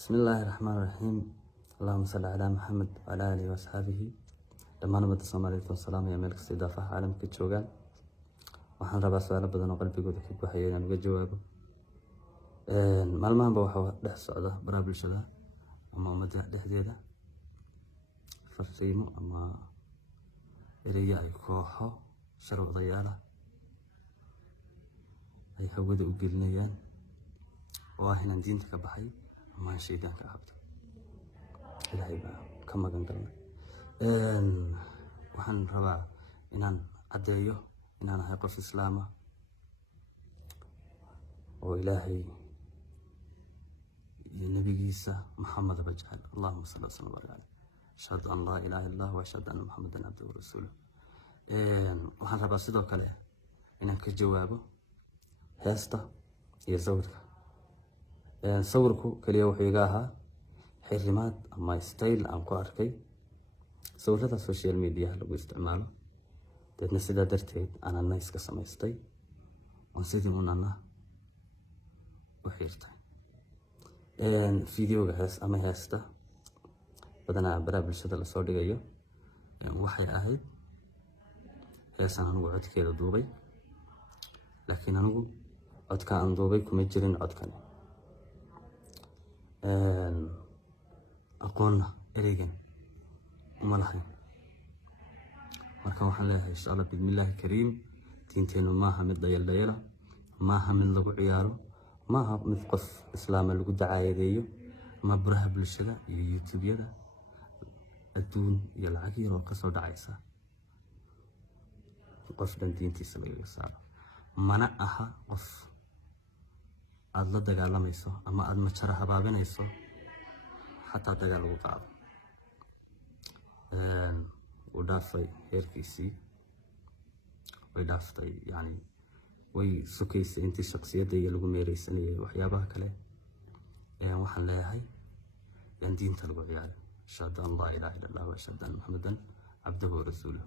بسم الله الرحمن الرحيم. اللهم صل على محمد وعلى آله وأصحابه. لما نبدأ السلام والسلام يا ملك استضافة عالم كتشوغان. waxaan rabaa su'aalo badan oo qalbigooda ka buuxaya inaan uga jawaabo. Maalmahanba waxa dhex socda baraha bulshada ama ummadda dhexdeeda fariimo ama ereyo ay kooxo sharwadayaal ay hawada u gelinayaan oo ah inaan diinta ka baxay ama shaydaanka ahabto. ilaahay baa ka magan galnay. waxaan rabaa inaan caddeeyo inaan ahay qof islaama oo ilaahay iyo nabigiisa maxamed bajal allahumma salli wa sallim alayhi ashhadu an la ilaha illa huwa wa ashhadu anna muhammadan abduhu wa rasuluhu. waxaan rabaa sidoo kale inaan ka jawaabo heesta iyo sawirka. sawirku kaliya wuxuu iga ahaa xirimaad ama style aan ku arkay sawirada social media lagu isticmaalo. dadna sidaa darteed anana iska samaystay oo sidii unana u xirtay. videoga hees ama heesta badanaa baraha bulshada la soo dhigayo waxay ahayd heesan anigu codkeeda duubay, laakiin anigu codka aan duubay kuma jirin codkan. aqoonna ereygan uma lahayn. marka waxaan leeyahay insha Allah bismillaahi kariim, diinteenu maaha mid dhayal maaha mid lagu ciyaaro, maaha mid qof islaama lagu dacaayadeeyo ama baraha bulshada iyo youtube-yada adduun iyo lacag yar oo kasoo dhacaysa qof dhan diintiisa lagaga saaro. mana aha qof aad la dagaalamayso ama aad majara habaabinayso xataa dagaal lagu qaado. ودافعي هيركيسي ودافعي يعني وي سكيس انت شخصية دي اللي قميري سنة وحيابها كله وحن لها هاي يعني دين تلقوا يعني أشهد أن لا إله إلا الله وأشهد أن محمدا عبده ورسوله.